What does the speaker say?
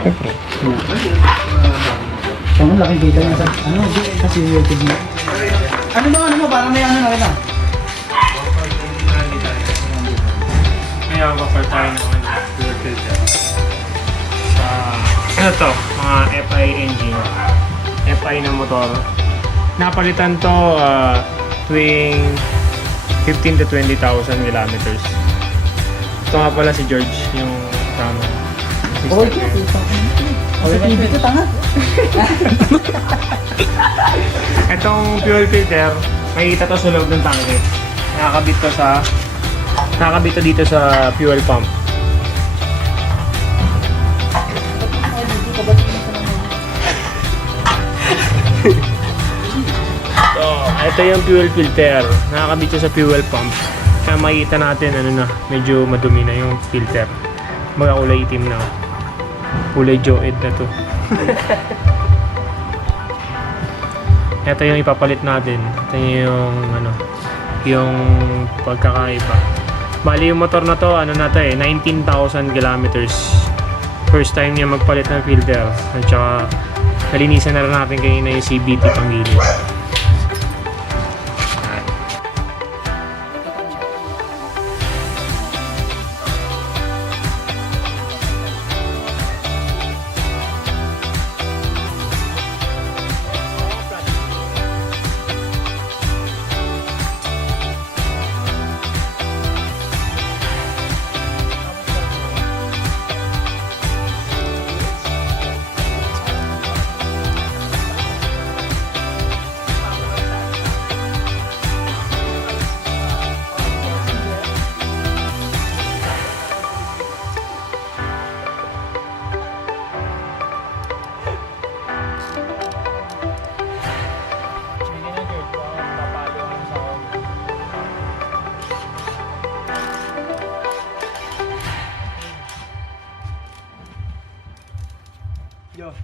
Siyempre. Kung laking data niya sa, ano, kasi YouTube niya. Ano mo, parang may ano na rin ah. Kaya baka tayo naman sa ano to, mga FI engine, FI na motor. Napalitan to tuwing 15 to 20,000 kilometers. Ito nga pala si George, yung tama. Oh, sa TV ko, tanga. Itong fuel filter, makikita to sa loob ng tangke. Nakakabit to dito sa fuel pump. So, ito yung fuel filter. Nakakabit to sa fuel pump. Kaya makikita natin, ano na, medyo madumi na yung filter. Mga kulay itim na. Kulay Joed na to. Ito yung ipapalit natin. Ito yung ano, yung pagkakaiba. Bali yung motor na to, ano na to 19,000 kilometers. First time niya magpalit ng filter. At saka nalinisan na rin natin kanina yung CVT panggilid. Yo.